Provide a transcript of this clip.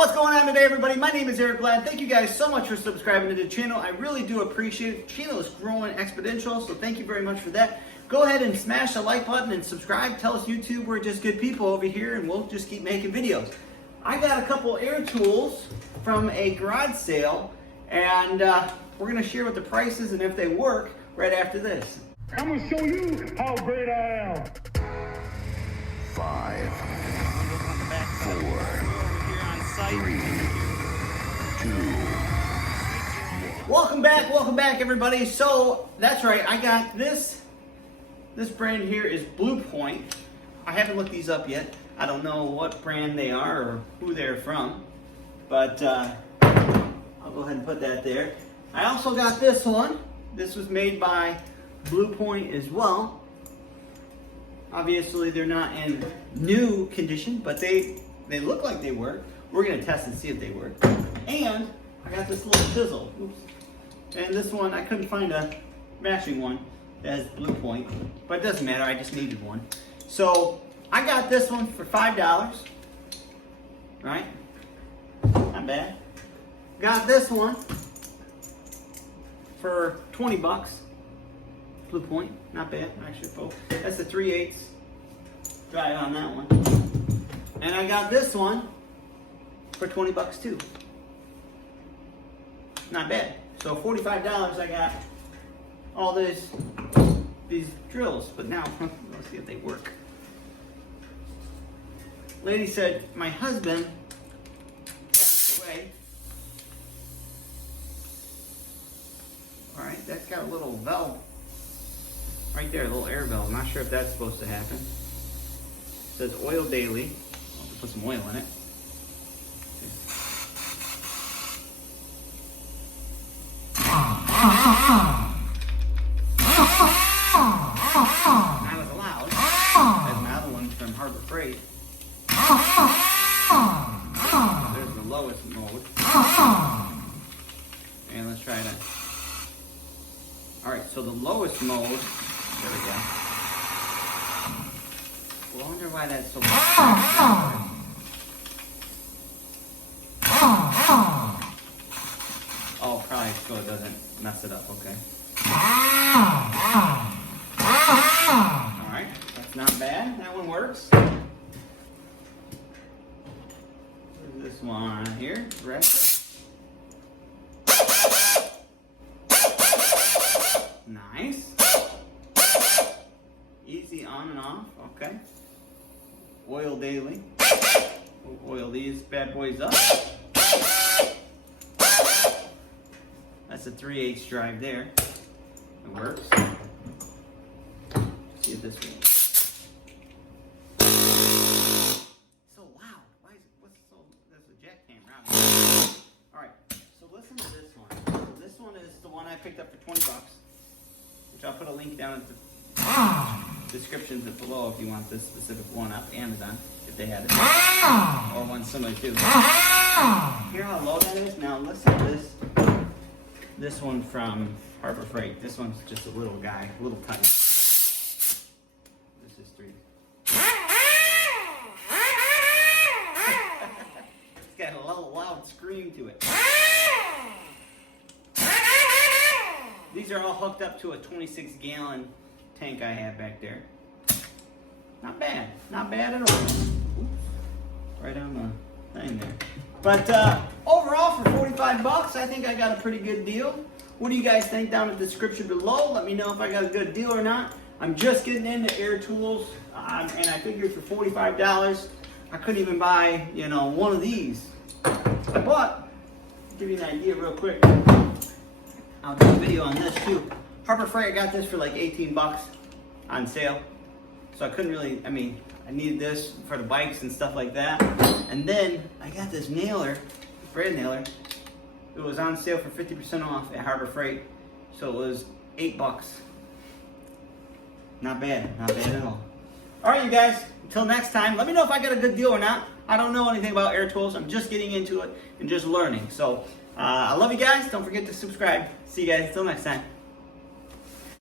What's going on today, everybody? My name is Eric Glad. Thank you guys so much for subscribing to the channel. I really do appreciate it. The channel is growing exponential, so thank you very much for that. Go ahead and smash the like button and subscribe. Tell us YouTube we're just good people over here, and we'll just keep making videos. I got a couple air tools from a garage sale, and we're going to share what the price is and if they work right after this. I'm going to show you how great I am. 5, 4, 3, 2. Welcome back everybody. So that's right, I got this brand here is Bluepoint. I haven't looked these up yet. I don't know what brand they are or who they're from, but I'll go ahead and put that there. I also got this one. This was made by Bluepoint as well. Obviously they're not in new condition, but they look like they work. We're gonna test and see if they work. And I got this little chisel. Oops. And this one, I couldn't find a matching one that has Bluepoint, but it doesn't matter, I just needed one. So I got this one for $5, right? Not bad. Got this one for 20 bucks. Bluepoint, not bad, actually. That's a 3/8 drive on that one. And I got this one for 20 bucks too. Not bad. So $45 I got all these drills, but now let's see if they work. Lady said my husband passed away. All right, that's got a little valve right there, a little air valve. I'm not sure if that's supposed to happen. It says oil daily. I'll have to put some oil in it. Not as loud as my other one from Harbor Freight. There's the lowest mode. And let's try that. Alright, so the lowest mode, there we go. Well, I wonder why that's so loud. Oh, probably so it doesn't mess it up, okay. Alright, that's not bad. That one works. There's this one here, Ratchet. Nice. Easy on and off, okay. Oil daily. We'll oil these bad boys up. That's a 3/8 drive there. It works. Let's see if this works. So loud. Why is it, there's a jack cam around here. Alright, so listen to this one. So this one is the one I picked up for 20 bucks. Which I'll put a link down in the descriptions below if you want this specific one off Amazon, if they have it. Or one similar to. Hear how low that is? Now listen to this. This one from Harbor Freight. This one's just a little guy, a little tiny. This is 3. It's got a little loud scream to it. These are all hooked up to a 26-gallon tank I have back there. Not bad. Not bad at all. Oops. Right on the thing there. But overall, for 45 bucks, I think I got a pretty good deal. What do you guys think down in the description below? Let me know if I got a good deal or not. I'm just getting into air tools, and I figured for $45, I couldn't even buy, one of these. But, to give you an idea real quick, I'll do a video on this too. Harbor Freight, I got this for like 18 bucks on sale. So I couldn't really, I needed this for the bikes and stuff like that. And then I got this nailer, brad nailer. It was on sale for 50% off at Harbor Freight. So it was 8 bucks. Not bad at all. Alright you guys, until next time, let me know if I got a good deal or not. I don't know anything about air tools. I'm just getting into it and just learning. So I love you guys. Don't forget to subscribe. See you guys until next time.